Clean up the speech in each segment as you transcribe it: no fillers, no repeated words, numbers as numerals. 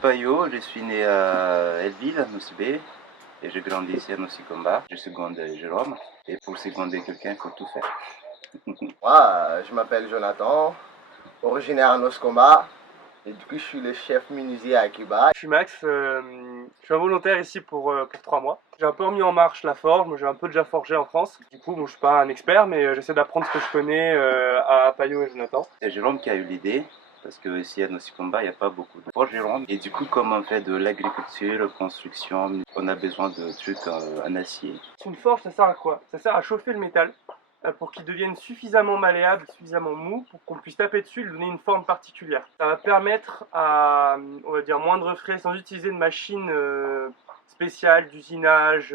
Payot, je suis né à Elville, Nosibé, et j'ai grandi ici à Nosicomba. Je seconde Jérôme, et pour seconder quelqu'un, il faut tout faire. Moi, je m'appelle Jonathan, originaire de Noscomba, et du coup, je suis le chef menuisier à Cuba. Je suis Max, je suis involontaire ici pour 3 mois. J'ai un peu remis en marche la forge, j'ai un peu déjà forgé en France. Du coup, bon, je suis pas un expert, mais j'essaie d'apprendre ce que je connais à Payot et Jonathan. C'est Jérôme qui a eu l'idée, parce que ici à Nosicomba, il n'y a pas beaucoup de forgerons. Et du coup, comme on fait de l'agriculture, construction, on a besoin de trucs en acier. Une forge, ça sert à quoi? Ça sert à chauffer le métal pour qu'il devienne suffisamment malléable, suffisamment mou, pour qu'on puisse taper dessus et lui donner une forme particulière. Ça va permettre à, on va dire, moindre frais, sans utiliser de machines spéciales, d'usinage,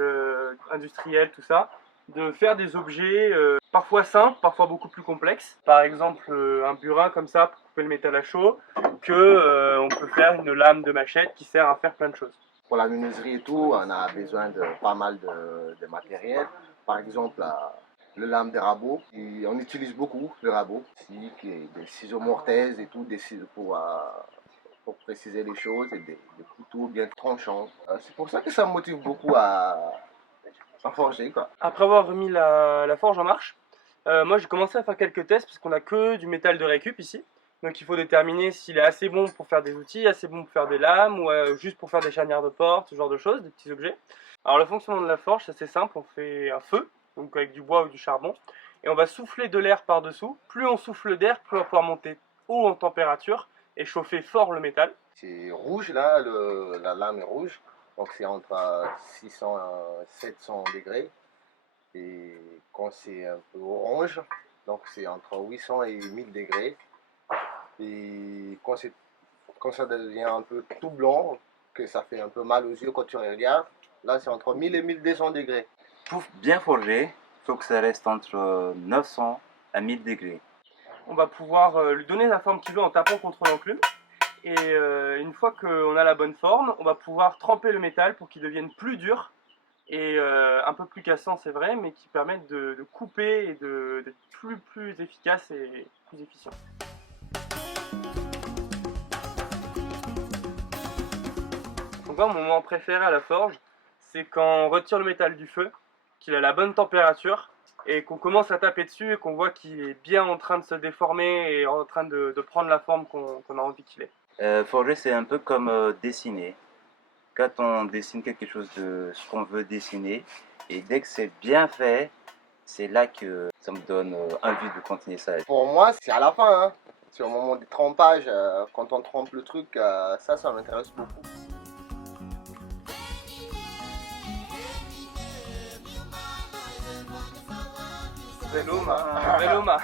industriel, tout ça, de faire des objets parfois simples, parfois beaucoup plus complexes. Par exemple, un burin comme ça pour couper le métal à chaud, que on peut faire une lame de machette qui sert à faire plein de choses. Pour la menuiserie et tout, on a besoin de pas mal de matériel. Par exemple, le lame de rabot. Et on utilise beaucoup le rabot, ici, qui est des ciseaux mortaises et tout, des ciseaux pour préciser les choses, et des couteaux bien tranchants. C'est pour ça que ça me motive beaucoup à forger, quoi. Après avoir remis la forge en marche, moi j'ai commencé à faire quelques tests parce qu'on a que du métal de récup ici. Donc il faut déterminer s'il est assez bon pour faire des outils, assez bon pour faire des lames ou juste pour faire des charnières de porte, ce genre de choses, des petits objets. Alors le fonctionnement de la forge c'est assez simple, on fait un feu, donc avec du bois ou du charbon, et on va souffler de l'air par-dessous. Plus on souffle d'air, plus on va pouvoir monter haut en température et chauffer fort le métal. C'est rouge là, la lame est rouge, donc c'est entre 600 et 700 degrés. Et quand c'est un peu orange, donc c'est entre 800 et 1000 degrés. Et quand ça devient un peu tout blanc, que ça fait un peu mal aux yeux quand tu regardes, là c'est entre 1000 et 1200 degrés. Pour bien forger, il faut que ça reste entre 900 à 1000 degrés. On va pouvoir lui donner la forme qu'il veut en tapant contre l'enclume. Et une fois qu'on a la bonne forme, on va pouvoir tremper le métal pour qu'il devienne plus dur et un peu plus cassant, c'est vrai, mais qui permettent de couper et d'être plus efficace et plus efficient. Donc là, mon moment préféré à la forge, c'est quand on retire le métal du feu, qu'il a la bonne température et qu'on commence à taper dessus et qu'on voit qu'il est bien en train de se déformer et en train de prendre la forme qu'on a envie qu'il ait. Forger, c'est un peu comme dessiner. Quand on dessine quelque chose de ce qu'on veut dessiner, et dès que c'est bien fait, c'est là que ça me donne envie de continuer ça. Pour moi, c'est à la fin, hein. C'est au moment du trempage, quand on trempe le truc, ça m'intéresse beaucoup. Veloma.